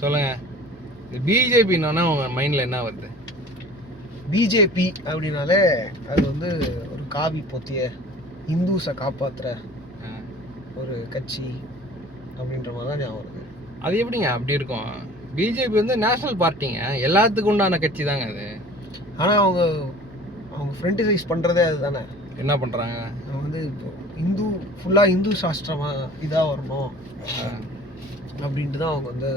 சொல்லுங்க. பிஜேபின்னா உங்க மைண்ட்ல என்ன வருது? பிஜேபி அப்படின்னாலே அது வந்து ஒரு காவி பொத்திய இந்துஸை காப்பாற்றுற ஒரு கட்சி அப்படின்ற மாதிரி தான் ஞாபகம் வருது. அது எப்படிங்க அப்படி இருக்கும்? பிஜேபி வந்து நேஷனல் பார்ட்டிங்க, எல்லாத்துக்கும் உண்டான கட்சி தாங்க அது. ஆனால் அவங்க ஃப்ரெண்டிசைஸ் பண்ணுறதே அதுதானே. என்ன பண்ணுறாங்க? அவங்க வந்து இப்போ ஃபுல்லாக இந்து சாஸ்திரமாக இதாக வரணும் அப்படின்ட்டு தான் அவங்க வந்து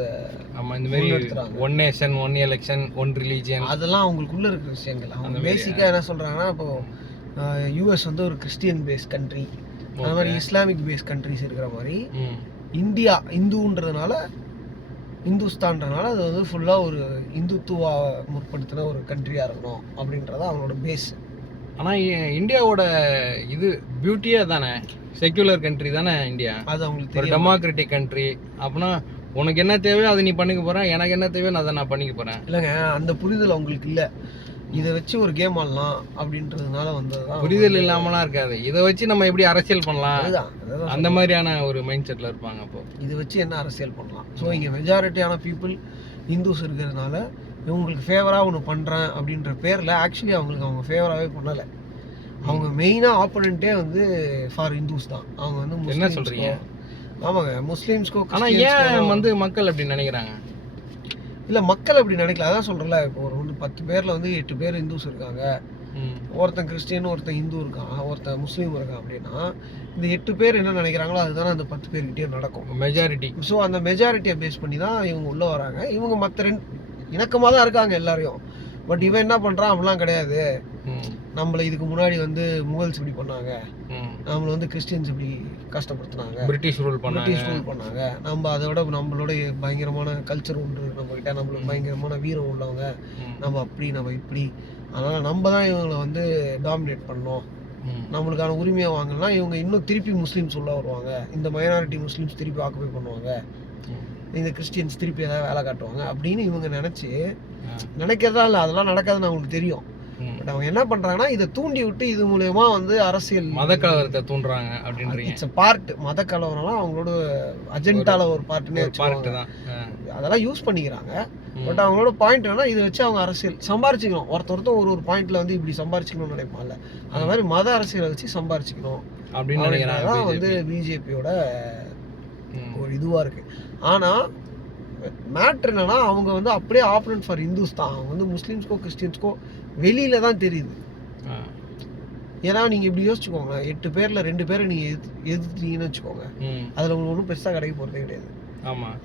ஆமாம், இந்த மாதிரி எடுத்துறாங்க. 1 நேஷன் 1 எலெக்ஷன் 1 ரிலீஜியன், அதெல்லாம் அவங்களுக்குள்ள இருக்கிற விஷயங்கள். அவங்க பேசிக்காக என்ன சொல்கிறாங்கன்னா, இப்போது யூஎஸ் வந்து ஒரு கிறிஸ்டியன் பேஸ் கண்ட்ரி, அந்த மாதிரி இஸ்லாமிக் பேஸ் கண்ட்ரிஸ் இருக்கிற மாதிரி இந்தியா இந்துன்றதுனால, இந்துஸ்தான்றதுனால அது வந்து ஃபுல்லாக ஒரு இந்துத்துவா முற்படுத்தின ஒரு கண்ட்ரியாக இருக்கணும் அப்படின்றத அவங்களோட பேஸ். ஆனால் இந்தியாவோட இது பியூட்டியே தானே, செக்யூலர் கண்ட்ரி தானே இந்தியா. அது அவங்களுக்கு ஒரு டெமோக்ராட்டிக் கண்ட்ரி. அப்படின்னா உனக்கு என்ன தேவையோ அதை நீ பண்ணிக்க போகிறேன், எனக்கு என்ன தேவையோ அதை நான் பண்ணிக்க போகிறேன். இல்லைங்க, அந்த புரிதல் அவங்களுக்கு இல்லை. இதை வச்சு ஒரு கேம் ஆடலாம் அப்படின்றதுனால வந்ததுதான். புரிதல் இல்லாமலாம் இருக்காது. இதை வச்சு நம்ம எப்படி அரசியல் பண்ணலாம், அந்த மாதிரியான ஒரு மைண்ட் செட்டில் இருப்பாங்க. அப்போ இதை வச்சு என்ன அரசியல் பண்ணலாம். ஸோ இங்கே மெஜாரிட்டியான பீப்புள் இந்துஸ் இருக்கிறதுனால இவங்களுக்கு ஃபேவராக ஒன்று பண்ணுறேன் அப்படின்ற பேரில் ஆக்சுவலி அவங்க ஃபேவராகவே பண்ணலை. அவங்க மெயினாக ஆப்போனண்ட்டே வந்து ஃபார் இந்துஸ் தான். அவங்க வந்து என்ன சொல்கிறீங்க? ஆமாங்க, முஸ்லீம்ஸ்க்கோ. ஆனால் ஏன் வந்து மக்கள் அப்படி நினைக்கிறாங்க? இல்லை, மக்கள் அப்படி நினைக்கல. அதான் சொல்கிறல, இப்போ ஒரு 10 பேரில் வந்து 8 பேர் இந்துஸ் இருக்காங்க, ஒருத்தன் கிறிஸ்டியன், ஒருத்தன் இந்து இருக்கான், ஒருத்தன் முஸ்லீம் இருக்கான். அப்படின்னா இந்த 8 பேர் என்ன நினைக்கிறாங்களோ அதுதானே அந்த 10 பேர்கிட்டயும் நடக்கும், மெஜாரிட்டி. ஸோ அந்த மெஜாரிட்டியை பேஸ் பண்ணி தான் இவங்க உள்ளே வராங்க. இவங்க மற்ற இணக்கமாக தான் இருக்காங்க எல்லாரையும். பட் இவன் என்ன பண்ணுறான், அப்படிலாம் கிடையாது. நம்மளை இதுக்கு முன்னாடி வந்து முகல்ஸ் இப்படி பண்ணாங்க, நம்மளை வந்து கிறிஸ்டியன்ஸ் இப்படி கஷ்டப்படுத்தினாங்க, பிரிட்டிஷ் ரூல் பண்ணாங்க. நம்ம அதை விட நம்மளோட பயங்கரமான கல்ச்சர் உண்டு நம்மகிட்ட, நம்மளுக்கு பயங்கரமான வீரம் உள்ளவங்க, நம்ம அப்படி நம்ம இப்படி, அதனால் நம்ம தான் இவங்களை வந்து டாமினேட் பண்ணோம், நம்மளுக்கான உரிமையை வாங்கினா இவங்க இன்னும் திருப்பி முஸ்லீம்ஸ் உள்ள வருவாங்க, இந்த மைனாரிட்டி முஸ்லீம்ஸ் திருப்பி ஆக்குபை பண்ணுவாங்க, இந்த கிறிஸ்டியன்ஸ் திருப்பி ஏதாவது வேலை காட்டுவாங்க அப்படின்னு இவங்க நினைக்கிறதா இல்லை. அதெல்லாம் நடக்காதுன்னு அவங்களுக்கு தெரியும். பட் அவங்க என்ன பண்றாங்கன்னா, இதை தூண்டி விட்டு இது மூலமா வந்து அரசியல் மத கலவரத்தை தூண்டுறாங்க அப்படின்றீங்க. It's part. மத கலவரம்லாம் அவங்களோட அஜெண்டால ஒரு பார்ட்னே தான். அதெல்லாம் யூஸ் பண்ணிக்கிறாங்க. பட் அவங்களோட பாயிண்ட் என்னன்னா, இதை வச்சு அவங்க அரசியல் சம்பாரிச்சிக்கணும். ஒருத்தர் ஒரு பாயிண்ட்ல வந்து இப்படி சம்பாரிச்சிக்கணும்னு நினைப்பாங்கல்ல, அந்த மாதிரி மத அரசியலை வச்சு சம்பாரிச்சிக்கணும் அப்படின்னு நினைக்கிறாங்க. வந்து பிஜேபியோட ஒரு இதுவா இருக்கு. ஆனா மேட்ரு என்னன்னா, அவங்க வந்து அப்படியே ஆப்போனன்ட் ஃபார் இந்துஸ் தான். அவங்க வந்து முஸ்லீம்ஸ்க்கோ கிறிஸ்டியன்ஸ்க்கோ வெளியில தான் தெரியுது. ஏன்னா நீங்க இப்படி யோசிச்சுக்கோங்க, 8 பேர்ல 2 பேரை நீங்க எதிர்த்தீங்கன்னு வச்சுக்கோங்க, அதுல உங்களுக்கு ஒன்றும் பெருசா கிடைக்க போறதே கிடையாது.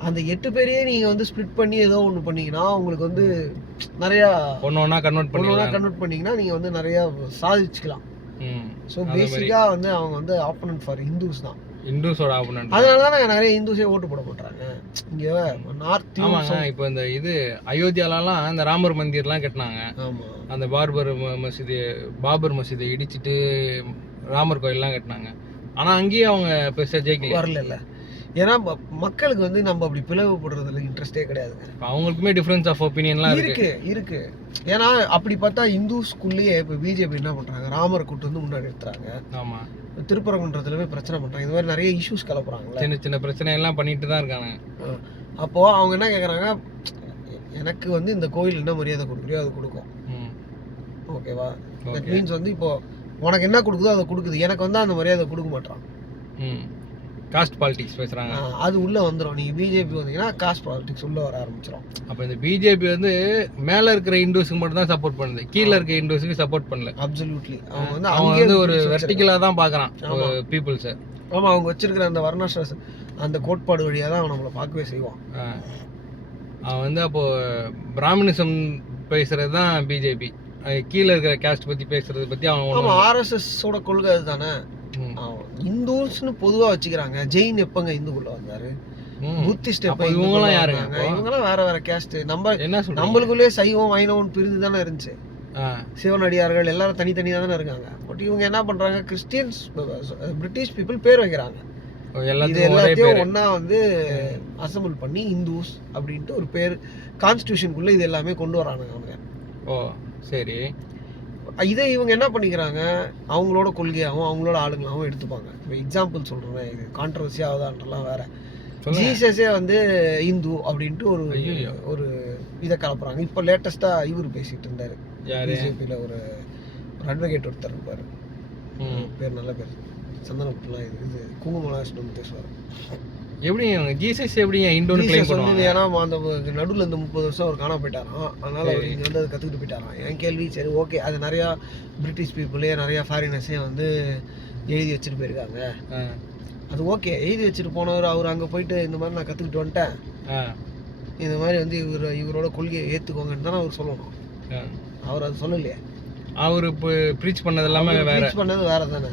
அந்த 8 பேரையே நீங்க வந்து ஸ்பிளிட் பண்ணி ஏதோ ஒன்று பண்ணீங்கன்னா உங்களுக்கு வந்து நிறைய ஒன்னொன்னா கன்வெர்ட் பண்ணீங்கன்னா நீங்க வந்து நிறைய சாதிச்சுக்கலாம். ஸோ பேசிக்கா வந்து அவங்க வந்து ஆப்போனன்ட் ஃபார் இந்துஸ் தான், இந்துஸோட ஆப்போனன்ட். அதனால தான் நிறைய இந்துஸே ஓட்டு போட மாட்டாங்க இங்க நார்த். இப்போ இந்த இது அயோத்தியாலலாம் இந்த ராமர் மந்திர்லாம் கட்டினாங்க. அந்த பாபர் மசீதை இடிச்சிட்டு ராமர் கோயில்லாம் கட்டினாங்க. ஆனா அங்கேயும் அவங்க பெருசா ஜெயிக்கல, வரல. ஏன்னா மக்களுக்கு வந்து நம்ம அப்படி பிளவுபடுறதுல இன்ட்ரெஸ்டே கிடையாதுங்க. அவங்களுக்குமே டிஃபரன்ஸ் ஆஃப் ஒப்பீனியன்லாம் இருக்கு. ஏன்னா அப்படி பார்த்தா இந்துஸ்குள்ளேயே இப்போ பிஜேபி என்ன பண்றாங்க, ராமரை கூட்டு வந்து முன்னாடி எடுத்துறாங்க. ஆமா, திருப்பரங்குன்றதுலவே பிரச்சனை பண்றாங்க. இந்த மாதிரி நிறைய இஷ்யூஸ் கலப்புறாங்க, சின்ன பிரச்சனை எல்லாம் பண்ணிட்டு தான் இருக்காங்க. அப்போ அவங்க என்ன கேக்குறாங்க, எனக்கு வந்து இந்த கோயில் என்ன மரியாதை கொடுக்குறியோ அது கொடுக்கும், ஓகேவா? தட் மீன்ஸ் வந்து இப்போ உனக்கு என்ன கொடுக்குதோ அதை கொடுக்குது, எனக்கு வந்து அந்த மரியாதை கொடுக்க மாட்டான். காஸ்ட் பாலிடிக்ஸ் பேசுறாங்க. அது உள்ள வந்துடும். நீங்க பிஜேபி வந்தீங்கன்னா காஸ்ட் பாலிடிக்ஸ் உள்ள வர ஆரம்பிச்சிடும். அப்ப இந்த பிஜேபி வந்து மேல இருக்கிற இந்துஸ்க்கு மட்டும் தான் சப்போர்ட் பண்ணுது, கீழே இருக்க இந்துஸ்க்கு சப்போர்ட் பண்ணல. அப்சல்யூட்லி. அவங்க வந்து ஒரு வெர்டிகலா தான் பாக்குறான் பீப்புள்ஸ். ஆமா, அவங்க வச்சிருக்கிற அந்த வர்ணாசிரம அந்த கோட்பாடு வழியா தான் அவன் நம்மளை பார்க்கவே செய்வான். அவன் வந்து அப்போ பிராமணிசம் பேசுறது தான் பிஜேபி, கீழே இருக்கிற கேஸ்ட் பத்தி பேசுறது பத்தி அவன் ஆர்எஸ்எஸ் ஓட கொள்கை அதுதானே. இந்துஸ்னு பொதுவா வச்சுக்கிறாங்க. ஜெயின் எப்பங்க இந்துக்குள்ள வந்தாரு, புத்திஸ்ட் எப்ப, இவங்கலாம் யாருங்க? இவங்கலாம் வேற கேஸ்ட். நம்மளுக்குள்ளே சைவம் வைணவம் பிரிந்து தானே இருந்துச்சு. சிவனடியார்கள் எல்லாரும் தனித்தனியா தானே இருக்காங்க. பட் இவங்க என்ன பண்றாங்க, கிறிஸ்டியன்ஸ் பிரிட்டிஷ் பீப்புள் பேர் வைக்கிறாங்க. இது எல்லாத்தையும் ஒன்னா வந்து அசம்பிள் பண்ணி இந்துஸ் அப்படின்ட்டு ஒரு பேர் கான்ஸ்டிடியூஷனுக்குள்ள இது எல்லாமே கொண்டு வராங்க அவங்க. ஓ சரி. இதை இவங்க என்ன பண்ணிக்கிறாங்க, அவங்களோட கொள்கையாகவும் அவங்களோட ஆளுங்களாகவும் எடுத்துப்பாங்க. இப்போ எக்ஸாம்பிள் சொல்கிறேன், இது கான்ட்ரவர்சி ஆகுதான்றலாம் வேற. ஜீசஸே வந்து இந்து அப்படின்ட்டு ஒரு இதை கலப்புறாங்க. இப்போ லேட்டஸ்டா இவர் பேசிட்டு இருந்தாரு, பிஜேபியில ஒரு அட்வொகேட் ஒருத்தர் இருப்பாரு, பேர் நல்ல பேர், சந்தனப்பட்டுலாம் இது குங்குமலாசனம் பேசுவார். எப்படி ஜீசஸ் எப்படி இந்துன்னு கிளைம் பண்ணுவாங்க? ஏன்னா அந்த நடுவில் இந்த 30 வருஷம் அவர் காணாம போயிட்டாராம், அதனால அவர் இங்கே வந்து அதை கற்றுக்கிட்டு போயிட்டாராம். என் கேள்வி, சரி ஓகே, அது நிறையா பிரிட்டிஷ் பீப்புளே நிறையா ஃபாரினர்ஸே வந்து எழுதி வச்சுட்டு போயிருக்காங்க, அது ஓகே. எழுதி வச்சுட்டு போனவர் அவர் அங்கே போயிட்டு இந்த மாதிரி நான் கற்றுக்கிட்டு வந்துட்டேன், இந்த மாதிரி வந்து இவரோட கொள்கையை ஏற்றுக்கோங்கன்னு தானே அவர் சொல்லணும். அவர் அது சொல்லலையே. அவர் இப்போ ப்ரீச் பண்ணது எல்லாமே ப்ரீச் பண்ணது வேற தானே.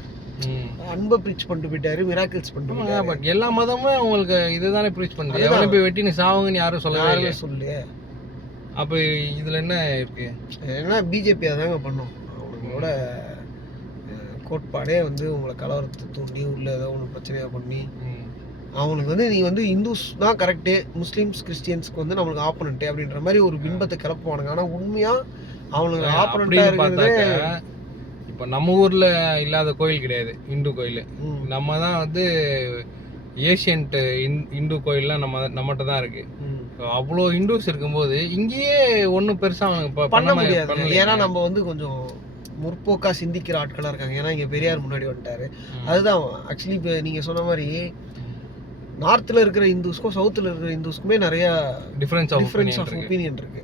அன்பை ப்ரீச் பண்ணிட்டு போயிட்டாரு, மிராக்கிள்ஸ் பண்ணிட்டு போயிட்டாரு. பட் எல்லா மதமும் அவங்களுக்கு இதுதானே ப்ரீச் பண்ணுது. எவனை போய் வெட்டி நீ சாவுங்கன்னு யாரும் சொல்லவே. அப்போ இதில் என்ன இருக்கு? ஏன்னா பிஜேபி அதாங்க பண்ணும். அவங்களோட கோட்பாடே வந்து உங்களை கலவரத்தை தூண்டி உள்ள ஏதோ ஒன்று பிரச்சனையாக பண்ணி அவனுக்கு வந்து நீ வந்து இந்துஸ் தான் கரெக்டு, முஸ்லீம்ஸ் கிறிஸ்டியன்ஸ்க்கு வந்து நம்மளுக்கு ஆப்போனன்ட்டு அப்படின்ற மாதிரி ஒரு பிம்பத்தை கிளப்புவானுங்க. ஆனால் உண்மையாக அவனுக்கு ஆப்போனண்ட்டாக இருக்கிறது இப்போ நம்ம ஊரில் இல்லாத கோயில் கிடையாது, இந்து கோயில். நம்ம தான் வந்து ஏஷியன்ட் இந்து கோயில்லாம் நம்மகிட்ட தான் இருக்கு. அவ்வளோ இந்துஸ் இருக்கும்போது இங்கேயே ஒன்றும் பெருசாக பண்ண முடியாது. ஏன்னா நம்ம வந்து கொஞ்சம் முற்போக்கா சிந்திக்கிற ஆட்களாக இருக்காங்க. ஏன்னா இங்கே பெரியார் முன்னாடி வந்துட்டாரு. அதுதான் ஆக்சுவலி இப்போ நீங்கள் சொன்ன மாதிரி நார்த்தில் இருக்கிற இந்துஸ்க்கும் சவுத்தில் இருக்கிற இந்துஸ்க்குமே நிறையா டிஃப்ரென்ஸ் ஆஃப் ஒப்பீனியன் இருக்கு.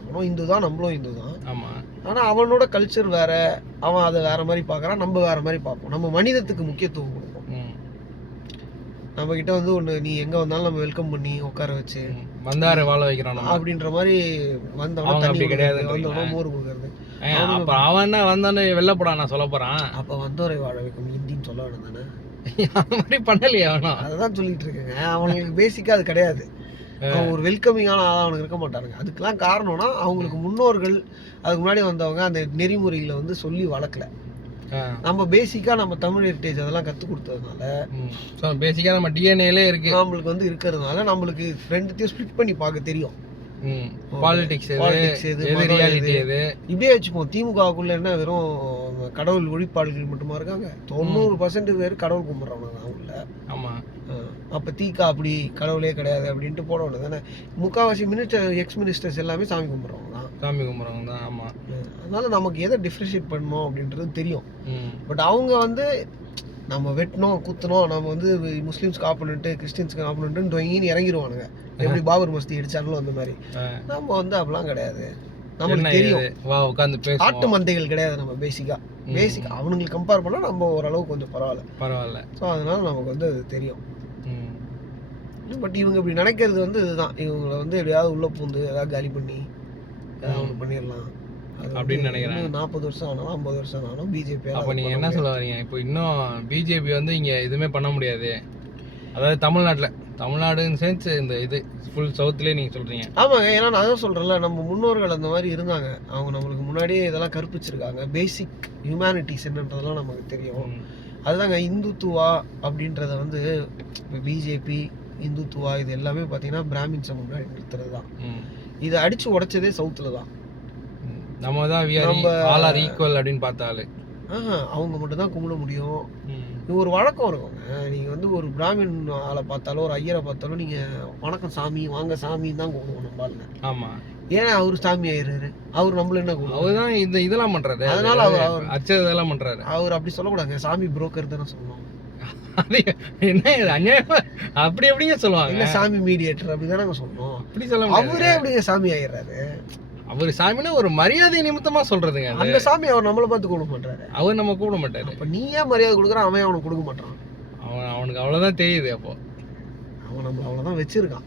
அவனும் இந்து தான், நம்மளும் இந்து தான். ஆமாம். ஆனால் அவனோட கல்ச்சர் வேற, அவன் அதை வேற மாதிரி பார்க்குறான், நம்ம வேற மாதிரி பார்ப்போம். நம்ம மனிதத்துக்கு முக்கியத்துவம் கொடுப்போம். நம்ம கிட்ட வந்து ஒன்று நீ எங்கே வந்தாலும் நம்ம வெல்கம் பண்ணி உட்கார வச்சு வந்தார வாழ வைக்கிறான் அப்படின்ற மாதிரி வந்தவன தண்ணி கிடையாது, வந்தவன மோர் கொடுக்கறது. அவன் என்ன வந்தானே வெள்ளப்படான் நான் சொல்ல போறான். அப்போ வந்தவரை வாழ வைக்கும் இந்தின்னு சொல்ல வேணும் தானே. அந்த மாதிரி பண்ணலையே அவனும். அதான் சொல்லிட்டு இருக்கேங்க. அவனுக்கு பேசிக்காக அது கிடையாது. அவன் ஒரு வெல்கமிங்கான ஆளாக அவனுக்கு இருக்க மாட்டானுங்க. அதுக்கெல்லாம் காரணம்னா அவங்களுக்கு முன்னோர்கள் அதுக்கு முன்னாடி வந்தவங்க அந்த நெறிமுறைகளை வந்து சொல்லி வளர்க்கல. நம்ம பேசிக்கா நம்ம தமிழ் ஹெரிட்டேஜ் அதெல்லாம் கற்றுக் கொடுத்ததுனால பேசிக்கா நம்ம டிஎன்ஏலே இருக்கு, நம்மளுக்கு வந்து இருக்கிறதுனால நம்மளுக்கு ரெண்டுத்தையும் ஸ்பிளிட் பண்ணி பார்க்க தெரியும். பாலிடிக்ஸ் எது ரியாலிட்டி எது இப்படியே வச்சுப்போம். திமுகவுக்குள்ள என்ன வெறும் கடவுள் ஒழிப்பாளர்கள் மட்டுமா இருக்காங்க? 90% பேர் கடவுள் கும்பிட்றவங்க தான் உள்ள. ஆமா. அப்போ தீக்கா அப்படி கடவுளே கிடையாது அப்படின்ட்டு போட வேண்டியது தானே. முக்கால்வாசி எக்ஸ் மினிஸ்டர்ஸ் எல்லாமே சாமி கும்பிட்றவங்க தான். சாமி கும்பிட்றவங்க தான். ஆமா. அதனால நமக்கு எதை டிஃப்ரென்ஷியேட் பண்ணணும் அப்படின்றது தெரியும். பட் அவங்க வந்து நம்ம வெட்டணும் குத்தணும், நம்ம வந்து முஸ்லீம்ஸ்க்கு ஆப்போனன்ட்டு கிறிஸ்டின்ஸ்க்கு ஆப்போனன்ட்டுன்னு இறங்கிடுவானுங்க. எப்படி பாபர் மஸ்தி அடிச்சாலும் அந்த மாதிரி. நம்ம வந்து அப்படிலாம் கிடையாது. நமக்கு தெரியும் ஆட்டு மந்தைகள் கிடையாது. நம்ம பேசிக்கா அவனுங்களுக்கு கம்பேர் பண்ணா நம்ம ஓரளவு கொஞ்சம் பரவாயில்ல. ஸோ அதனால நமக்கு வந்து அது தெரியும். பட் இவங்க இப்படி நினைக்கிறது வந்து இதுதான், இவங்களை வந்து எப்படியாவது உள்ள பூந்து ஏதாவது காலி பண்ணி ஏதாவது ஒன்று பண்ணிடலாம் அப்படின்னு நினைக்கிறேன். 40 வருஷம் ஆனாலும் 50 வருஷம் ஆனாலும் பிஜேபி. அப்போ நீங்க என்ன சொல்ல வரீங்க? இப்போ இன்னும் பிஜேபி வந்து இங்க எதுவுமே பண்ண முடியாது. அதாவது தமிழ்நாடுன்னு சேர்ந்து இந்த இது ஃபுல் சவுத்லேயே நீங்கள் சொல்கிறீங்க. ஆமாங்க. ஏன்னா நான் அதான் சொல்கிறேன்ல, நம்ம முன்னோர்கள் அந்த மாதிரி இருந்தாங்க. அவங்க நம்மளுக்கு முன்னாடியே இதெல்லாம் கற்பிச்சிருக்காங்க. பேசிக் ஹியூமனிட்டிஸ் என்னன்றதெல்லாம் நமக்கு தெரியும். அதுதாங்க இந்துத்துவா அப்படின்றத வந்து இப்போ பிஜேபி இந்துத்துவா இது எல்லாமே பார்த்தீங்கன்னா பிராமின்ஸை முன்னாடி நிறுத்துறது தான். இதை அடித்து உடைச்சதே சவுத்தில் தான். நம்ம தான் ஆல் ஆர் ஈக்குவல் அப்படின்னு பார்த்தாலே அவங்க மட்டும் தான் கும்பிட முடியும். இது ஒரு வழக்கம் இருக்குங்க. நீங்கள் வந்து ஒரு பிராமின் ஆளை பார்த்தாலும் ஒரு ஐயரை பார்த்தாலும் நீங்கள் வணக்கம் சாமி வாங்க சாமின்னு தான் கூப்பிடுவோம் நம்மளால. ஆமாம். ஏன்னா அவர் சாமி ஆயிடுறாரு, அவர் நம்மள என்ன கூப்பிடுவோம்? அவர் தான் இதெல்லாம் பண்ணுறாரு. அதனால அவர் இதெல்லாம் பண்ணுறாரு. அவர் அப்படி சொல்லக்கூடாதுங்க, சாமி புரோக்கர் தானே சொல்லணும். அது என்ன அநியாயம்? அப்படி எப்படிங்க சொல்லுவாங்க? இல்லை சாமி மீடியேட்டர் அப்படி தானே சொல்லணும். அப்படி சொல்ல அவரே எப்படிங்க சாமி ஆயிடுறாரு? அவர் சாமினா ஒரு மரியாதை நிமித்தமா சொல்றதுங்க. அந்த சாமி அவர் நம்மளை பார்த்து கூப்பிட மாட்டாரு, அவர் நம்ம கூப்பிட மாட்டாரு. அப்ப நீ ஏன் மரியாதை கொடுக்குறான், அவன் அவனுக்கு கொடுக்க மாட்டான். அவனுக்கு அவ்வளவுதான் தெரியுது. அப்போ அவன் நம்மள அவ்வளவுதான் வச்சிருக்கான்.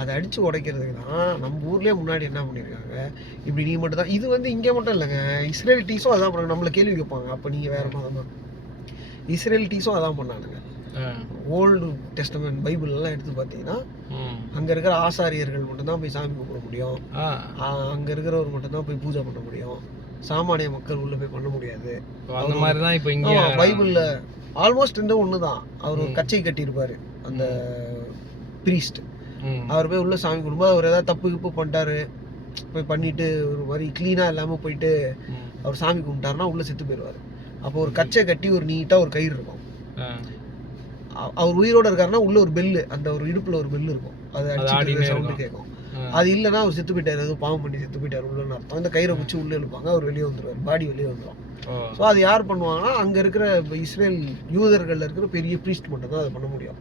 அதை அடிச்சு உடைக்கிறதுக்கு தான் நம்ம ஊர்லயே முன்னாடி என்ன பண்ணிருக்காங்க, இப்படி நீ மட்டும் தான். இது வந்து இங்க மட்டும் இல்லைங்க, இஸ்ரேல் டீஸும் அதான் பண்ணாங்க. நம்மள கேள்வி கேட்பாங்க, அப்ப நீங்க வேற மதமா? இஸ்ரேல் டீஸும் அதான் பண்ணானுங்க. ஓல்டு டெஸ்டமென்ட் பைபிள் எல்லாம் எடுத்து பார்த்தீங்கன்னா அங்க இருக்கிற ஆசாரியர்கள் மட்டும்தான் போய் சாமி கும்பிட முடியும், அங்க இருக்கிறவர் மட்டும்தான் போய் பூஜை பண்ண முடியும், சாமானிய மக்கள் உள்ள போய் பண்ண முடியாது. அந்த மாதிரி தான் இப்போ இங்க பைபிள்ல ஆல்மோஸ்ட் இந்த ஒண்ணுதான். அவர் ஒரு கச்சை கட்டியிருப்பாரு அந்த பிரீஸ்ட், அவர் போய் உள்ள சாமி கும்பிடும்போது அவர் ஏதாவது தப்பு கிப்பு பண்ணிட்டாரு, போய் பண்ணிட்டு ஒரு மாதிரி கிளீனா இல்லாம போயிட்டு அவர் சாமி கும்பிட்டாருன்னா உள்ள செத்து போயிடுவாரு. அப்போ ஒரு கச்சை கட்டி ஒரு நீட்டா ஒரு கயிறு இருக்கும், அவர் உயிரோட இருக்காருன்னா உள்ள ஒரு பெல்லு, அந்த ஒரு இடுப்புல ஒரு பெல்லு இருக்கும், அது அடிச்சுட்டு சவுண்டு கேட்கும். அது இல்லைன்னா அவர் செத்து போயிட்டாரு, ஏதோ பாவம் பண்ணி செத்து போயிட்டாரு உள்ளன்னு அர்த்தம். இந்த கயிறை பிடிச்சி உள்ள இழுப்பாங்க, அவர் வெளியே வந்துருவார், பாடி வெளியே வந்துடும். ஸோ அது யார் பண்ணுவாங்கன்னா அங்கே இருக்கிற இஸ்ரேல் யூதர்கள் இருக்கிற பெரிய ப்ரீஸ்ட் மட்டும் தான் அதை பண்ண முடியும்.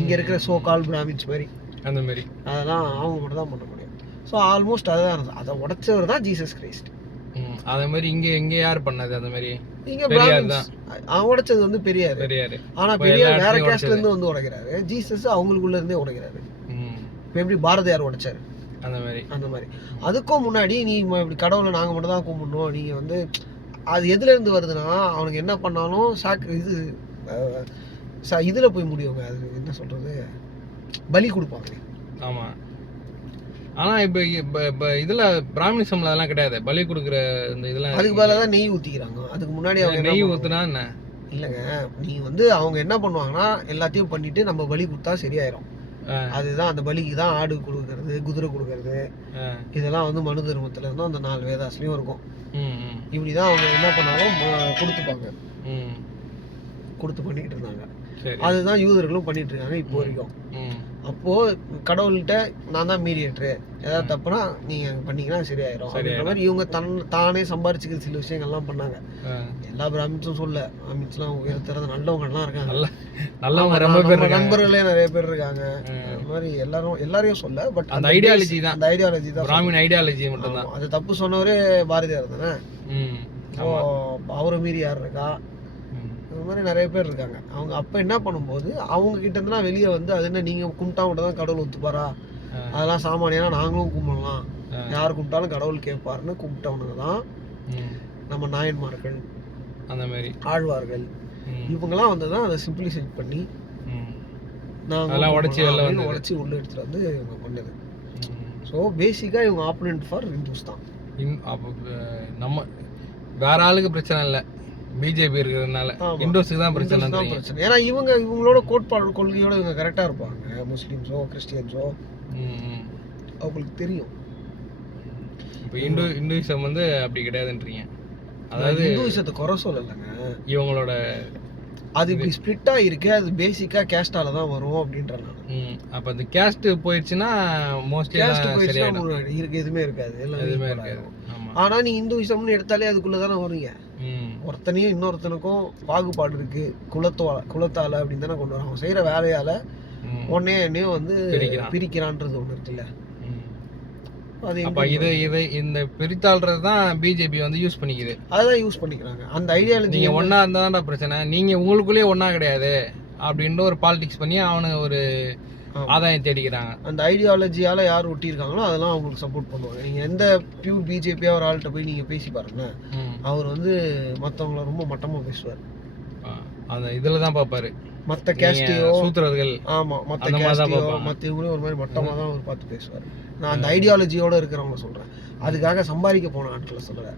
இங்கே இருக்கிற சோ கால் பிராமின்ஸ் மாதிரி அந்த மாதிரி அதெல்லாம் அவங்க மட்டும் தான் பண்ண முடியும். ஸோ ஆல்மோஸ்ட் அதுதான், அதை உடைச்சவர் தான் ஜீசஸ் கிரைஸ்ட். அதே மாதிரி இங்கே யார் பண்ணது அந்த மாதிரி? இங்கே பிராமின்ஸ் அவன் உடைச்சது வந்து பெரியார். ஆனால் பெரியார் வேற கேஸ்ட்ல இருந்து வந்து உடைக்கிறாரு, ஜீசஸ் அவங்களுக்குள்ள இருந்தே உடைக்கிறாரு. இப்போ எப்படி பாரதியார் உடைச்சாரு அந்த மாதிரி. அதுக்கும் முன்னாடி நீ இப்படி கடவுளை நாங்கள் மட்டும் தான் கும்பிடணும், நீங்கள் வந்து அது எதுல இருந்து வருதுன்னா அவனுக்கு என்ன பண்ணாலும் இதில் போய் முடியுங்க, அது என்ன சொல்றது, பலி கொடுப்பாங்க. ஆமாம். ஆனால் இப்போ இதில் பிராமணிசம்ல அதெல்லாம் கிடையாது, பலி கொடுக்குற இந்த இதெல்லாம். அதுக்கு பதிலாக தான் நெய் ஊற்றிக்கிறாங்க. அதுக்கு முன்னாடி அவங்க நெய் ஊற்றுனா என்ன இல்லைங்க, நீ வந்து அவங்க என்ன பண்ணுவாங்கன்னா எல்லாத்தையும் பண்ணிட்டு நம்ம பலி கொடுத்தா சரியாயிரும். அதுதான் அந்த பலிக்கு தான் ஆடு கொடுக்கறது, குதிரை கொடுக்கறது, இதெல்லாம் வந்து மனு தர்மத்துல இருந்தும் அந்த 4 வேதாஸ்லயும் இருக்கும். இப்படிதான் அவங்க என்ன பண்ணாலும் கொடுத்துப்பாங்க, கொடுத்து பண்ணிட்டு இருந்தாங்க. அதுதான் யூதர்களும் பண்ணிட்டு இருக்காங்க இப்போ வரைக்கும். அப்போ கடவுள்கிட்ட நான் தான் மீடியேட்டரு, ஏதாவது தப்புனா நீங்க பண்ணீங்கன்னா சரியாயிரும் அப்படின்ற மாதிரி இவங்க தானே சம்பாரிச்சுக்கிற சில விஷயங்கள்லாம் பண்ணாங்க. எல்லா பிராமின்ஸும் சொல்ல, பிராமின்ஸ்லாம் உயர்த்துறது நல்லவங்க எல்லாம் இருக்காங்க, நல்லவங்க ரொம்ப பேர், நண்பர்களே நிறைய பேர் இருக்காங்க. அந்த மாதிரி எல்லாரையும் சொல்ல, பட் அந்த ஐடியாலஜி தான், அந்த ஐடியாலஜி தான், பிராமின் ஐடியாலஜி மட்டும் தான். அது தப்பு சொன்னவரே பாரதியார் தானே. அவரை மீறி யார் இருக்கா? அந்த மாதிரி நிறைய பேர் இருக்காங்க. அவங்க அப்போ என்ன பண்ணும்போது அவங்க கிட்ட இருந்துனா வெளியே வந்து அது என்ன நீங்கள் கும்பிட்டா மட்டும் தான் கடவுள் ஒத்துப்பாரா, அதெல்லாம் சாமானியனா நாங்களும் கும்பிடலாம், யார் கும்பிட்டாலும் கடவுள் கேட்பாருன்னு கும்பிட்டவனுங்க தான் நம்ம நாயன்மார்கள், அந்த மாதிரி ஆழ்வார்கள், இவங்கெல்லாம் வந்து தான் அதை சிம்பிளிஃபை பண்ணி நாங்கள் உடச்சி உள்ள எடுத்துகிட்டு வந்து இவங்க பண்ணது. ஸோ பேசிக்காக இவங்க ஆப்போனன்ட் ஃபார் இந்துஸ் தான். நம்ம வேற ஆளுக்கு பிரச்சனை இல்லை, பிஜேபி இருக்கிறதுனால இண்டோஸுக்கு தான் பிரச்சனை. ஏன்னா இவங்களோட கோட்பாடு கொள்கையோட இவங்க கரெக்டாக இருப்பாங்க. முஸ்லீம்ஸோ கிறிஸ்டியன்ஸோ அவங்களுக்கு தெரியும். இப்போ இந்துயிசம் வந்து அப்படி கிடையாதுன்றீங்க? அதாவது இந்துயிசத்தை குறை சொல்லலைங்க, இவங்களோட அது இப்படி ஸ்பிளிட்டாக இருக்கு, அது பேசிக்காக கேஸ்டால தான் வரும் அப்படின்ற. அப்போ அந்த கேஸ்ட் போயிடுச்சுன்னா மோஸ்ட்லி கேஸ்ட் போயிடுச்சுன்னா இருக்கு எதுவுமே இருக்காது, எதுவுமே இருக்காது. ஆனால் நீ இந்துயிசம்னு எடுத்தாலே அதுக்குள்ளே தானே வருவீங்க. ஒருத்தனையும் இன்னொருத்தனுக்கும் பாகுபாடு இருக்கு, குலத்தால அப்படின்னு தானே கொண்டு வராங்க. செய்யற வேலையால என்னையும் வந்து பிரிக்கிறான்றது ஒண்ணு இருக்குல்ல. இந்த பிரித்தாள்றது தான் பிஜேபி வந்து யூஸ் பண்ணிக்குது, அதான் யூஸ் பண்ணிக்கிறாங்க. அந்த ஐடியாலஜி நீங்க ஒன்னா இருந்தா பிரச்சனை, நீங்க உங்களுக்குள்ளேயே ஒன்னா கிடையாது அப்படின்ற ஒரு பாலிடிக்ஸ் பண்ணி அவனுங்க ஒரு ஆதாயம் தேடிக்கிறாங்க. அந்த ஐடியாலஜியால யார் ஒட்டியிருக்காங்களோ அதெல்லாம் அவங்களுக்கு சப்போர்ட் பண்ணுவாங்க. நீங்க எந்த பியூர் பிஜேபியா ஒரு ஆள்கிட்ட போய் நீங்க பேசி பாருங்க, அவர் வந்து மற்றவங்கள ரொம்ப மட்டமா பேசுவார். அந்த இதுல தான் பாப்பாரு, மற்ற கேஸ்டையோ சூத்திரர்கள், ஆமா மற்ற கேஸ்டையோ மற்றவங்களையும் ஒரு மாதிரி மட்டமா தான் அவர் பார்த்து பேசுவார். நான் அந்த ஐடியாலஜியோட இருக்கிறவங்க சொல்றேன், அதுக்காக சம்பாதிக்க போன ஆட்களை சொல்லல.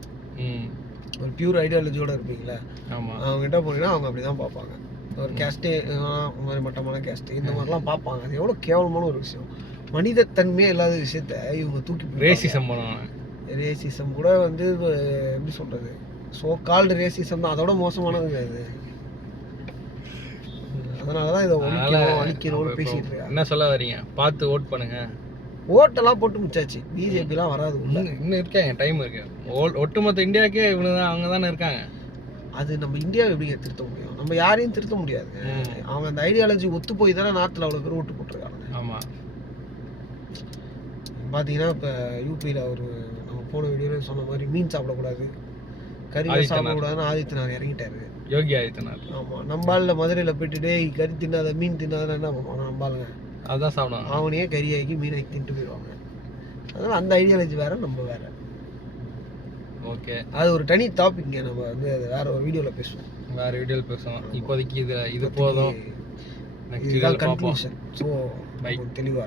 ஒரு பியூர் ஐடியாலஜியோட இருப்பீங்களா, அவங்க கிட்ட போனீங்கன்னா அவங்க அப்படிதான் பார்ப்பாங்க. ஒரு கேஸ்டே மாதிரி மட்டமான கேஸ்ட் இந்த மாதிரிலாம் பார்ப்பாங்க. அது எவ்வளோ கேவலமான ஒரு விஷயம். மனிதத்தன்மையே இல்லாத விஷயத்த இவங்க தூக்கி ரேசிசம் ரேசிசம் கூட வந்து எப்படி சொல்றது, சோ கால்டு ரேசிசம் தான் அதோட மோசமானதுங்க இது. அதனாலதான் இதை அழிக்கணும்னு பேசிட்டு இருக்காங்க. என்ன சொல்ல வரீங்க? பார்த்து ஓட் பண்ணுங்க. ஓட்டெல்லாம் போட்டு முடிச்சாச்சு, பிஜேபிலாம் வராது. இன்னும் இருக்காங்க, டைம் இருக்கு. ஒட்டுமொத்த இந்தியாவுக்கே இவங்க தான், அவங்க தானே இருக்காங்க. அது நம்ம இந்தியாவை எப்படிங்க திருத்த முடியும்? நம்ம யாரையும் திருத்த முடியாது. அவங்க அந்த ஐடியாலஜி ஒத்து போய் தானே நாட்டில் அவ்வளோ பேர் ஓட்டு போட்டிருக்காங்க. ஆமாம், பார்த்தீங்கன்னா இப்போ யூபியில் ஒரு நம்ம போன வீடியோவில் சொன்ன மாதிரி மீன் சாப்பிடக்கூடாது, கறி சாப்பிடக்கூடாதுன்னு ஆதித்யநாத் இறங்கிட்டாரு, யோகி ஆதித்யநாத். ஆமாம், நம்மளால மதுரையில் போயிட்டு டே கறி தின்னாத மீன் தின்னாதான் என்ன பண்ணுவாங்க நம்மளுங்க, அதுதான் சாப்பிடுவாங்க. அவனையே கறியாக்கி மீனாக்கி தின்ட்டு போயிடுவாங்க. அதனால் அந்த ஐடியாலஜி வேறு, நம்ம வேறு. ஓகே, அது ஒரு தனி டாபிக்ங்க, நம்ம வந்து அது வேற ஒரு வீடியோவில் பேசுவோம். வேற வீடியோவில் பேசுவோம். இப்போதைக்கு இது போதும். இதுதான் கன்க்ளூஷன். ஸோ தெளிவாக